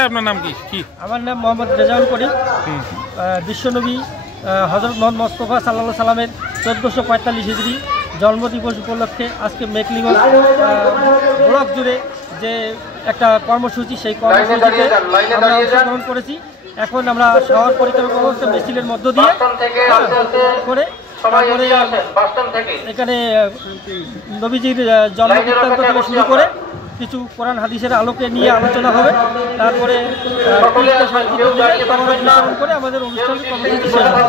পরিচয় আপনার নাম কি? আমার নাম মোহাম্মদ রেজাউল করিম। বিশ্বনবী হযরত মুহাম্মদ মুস্তাফা সাল্লাল্লাহু আলাইহি সাল্লামের 1445 হিজরি জন্মদিবস উপলক্ষে আজকে মেকলিগঞ্জ ব্লক জুড়ে যে একটা কর্মসূচি, সেই কর্মসূচিতে আমরা অংশগ্রহণ করেছি। এখন আমরা শহর পরিক্রমা করব মিছিলের মধ্য দিয়ে করে, তারপরে এখানে নবীজির জন্মবৃত্তান্ত থেকে শুরু করে কিছু কোরআন হাদিসের আলোকে নিয়ে আলোচনা হবে। তারপরে করে আমাদের অনুষ্ঠান কর্মসূচি শেষ হবে।